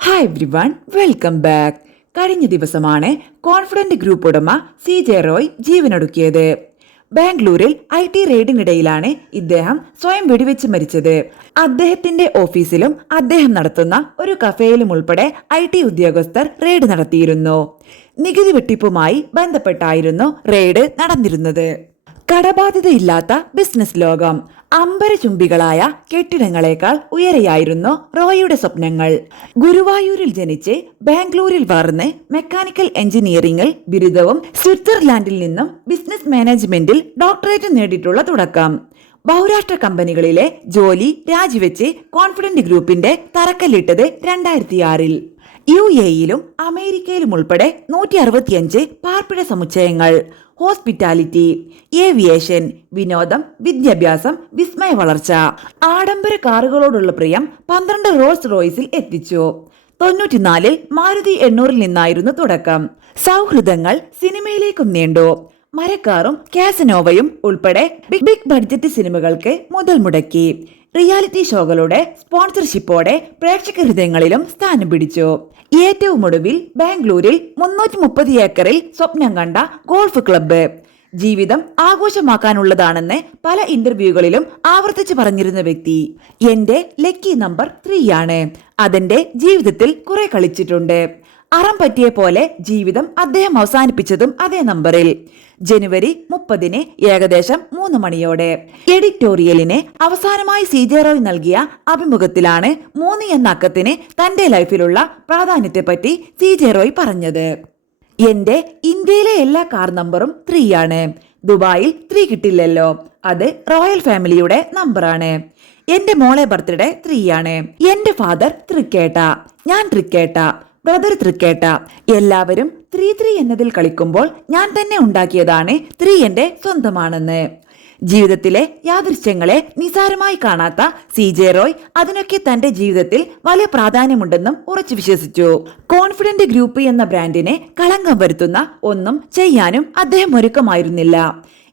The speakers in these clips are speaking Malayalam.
Hi everyone, welcome back. കഴിഞ്ഞ ദിവസമാണ് കോൺഫിഡന്റ് ഗ്രൂപ്പ് ഉടമ CJ റോയ് ജീവനൊടുക്കിയത്. ബാംഗ്ലൂരിൽ IT റെയ്ഡിനിടയിലാണ് ഇദ്ദേഹം സ്വയം വെടിവെച്ച് മരിച്ചത്. അദ്ദേഹത്തിന്റെ ഓഫീസിലും അദ്ദേഹം നടത്തുന്ന ഒരു കഫേയിലും ഉൾപ്പെടെ IT ഉദ്യോഗസ്ഥർ റെയ്ഡ് നടത്തിയിരുന്നു. നികുതി വെട്ടിപ്പുമായി ബന്ധപ്പെട്ടായിരുന്നു റെയ്ഡ് നടന്നിരുന്നത്. കടബാധ്യതയില്ലാത്ത ബിസിനസ് ലോകം. അമ്പരചുംബികളായ കെട്ടിടങ്ങളെക്കാൾ ഉയരെയായിരുന്നു റോയിയുടെ സ്വപ്നങ്ങൾ. ഗുരുവായൂരിൽ ജനിച്ച് ബാംഗ്ലൂരിൽ വളർന്ന് മെക്കാനിക്കൽ എഞ്ചിനീയറിംഗിൽ ബിരുദവും സ്വിറ്റ്സർലാൻഡിൽ നിന്നും ബിസിനസ് മാനേജ്മെന്റിൽ ഡോക്ടറേറ്റ് നേടിയിട്ടുള്ള തുടക്കം. ബഹുരാഷ്ട്ര കമ്പനികളിലെ ജോലി രാജിവെച്ച് കോൺഫിഡന്റ് ഗ്രൂപ്പിന്റെ തറക്കല്ലിട്ടത് 2006-ൽ. UAEയിലും അമേരിക്കയിലും ഉൾപ്പെടെ 165 പാർപ്പിട സമുച്ചയങ്ങൾ, ഹോസ്പിറ്റാലിറ്റി, ഏവിയേഷൻ, വിനോദം, വിദ്യാഭ്യാസം, വിസ്മയ വളർച്ച. ആഡംബര കാറുകളോടുള്ള പ്രിയം 12 റോൾസ് റോയ്സിൽ എത്തിച്ചു. 94-ൽ മാരുതി 800-ൽ നിന്നായിരുന്നു തുടക്കം. സൗഹൃദങ്ങൾ സിനിമയിലേക്കും നീണ്ടു. മരക്കാറും കാസനോവയും ഉൾപ്പെടെ ബിഗ് ബഡ്ജറ്റ് സിനിമകൾക്ക് മുതൽ മുടക്കി. റിയാലിറ്റി ഷോകളുടെ സ്പോൺസർഷിപ്പോടെ പ്രേക്ഷക ഹൃദയങ്ങളിലും സ്ഥാനം പിടിച്ചു. ഏറ്റവും ഒടുവിൽ ബാംഗ്ലൂരിൽ 330 ഏക്കറിൽ സ്വപ്നം കണ്ട ഗോൾഫ് ക്ലബ്ബ്. ജീവിതം ആഘോഷമാക്കാനുള്ളതാണെന്ന് പല ഇന്റർവ്യൂകളിലും ആവർത്തിച്ച് പറഞ്ഞിരുന്ന വ്യക്തി. എന്റെ ലക്കി നമ്പർ 3 ആണ്. അതെന്റെ ജീവിതത്തിൽ കുറെ കളിച്ചിട്ടുണ്ട്. അറം പറ്റിയ പോലെ ജീവിതം അദ്ദേഹം അവസാനിപ്പിച്ചതും അതേ നമ്പറിൽ. ജനുവരി 30-ന് ഏകദേശം 3 മണിയോടെ. എഡിറ്റോറിയലിന് അവസാനമായി CJ റോയ് നൽകിയ അഭിമുഖത്തിലാണ് 3 എന്ന അക്കത്തിന് തന്റെ ലൈഫിലുള്ള പ്രാധാന്യത്തെപ്പറ്റി CJ റോയ് പറഞ്ഞത്. എന്റെ ഇന്ത്യയിലെ എല്ലാ കാർ നമ്പറും 3 ആണ്. ദുബായിൽ 3 കിട്ടില്ലല്ലോ, അത് റോയൽ ഫാമിലിയുടെ നമ്പറാണ്. എന്റെ മോളെ ബർത്ത്ഡേ 3 ആണ്. എന്റെ ഫാദർ തൃക്കേട്ട, ഞാൻ തൃക്കേട്ട, ബ്രദർ തൃക്കേട്ട. എല്ലാവരും 3 എന്നതിൽ കളിക്കുമ്പോൾ ഞാൻ തന്നെ ഉണ്ടാക്കിയതാണ് 3 എന്റെ സ്വന്തമാണെന്ന്. ജീവിതത്തിലെ യാദൃശ്യങ്ങളെ നിസാരമായി കാണാത്ത CJ റോയ് അതിനൊക്കെ തന്റെ ജീവിതത്തിൽ വലിയ പ്രാധാന്യമുണ്ടെന്നും ഉറച്ചു വിശ്വസിച്ചു. കോൺഫിഡന്റ് ഗ്രൂപ്പ് എന്ന ബ്രാൻഡിനെ കളങ്കം വരുത്തുന്ന ഒന്നും ചെയ്യാനും അദ്ദേഹം ഒരുക്കമായിരുന്നില്ല.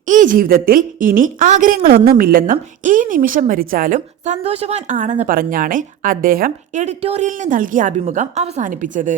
ഈ ജീവിതത്തിൽ ഇനി ആഗ്രഹങ്ങളൊന്നുമില്ലെന്നും ഈ നിമിഷം മരിച്ചാലും സന്തോഷവാൻ ആണെന്ന് പറഞ്ഞാണ് അദ്ദേഹം എഡിറ്റോറിയലിന് നൽകിയ അഭിമുഖം അവസാനിപ്പിച്ചത്.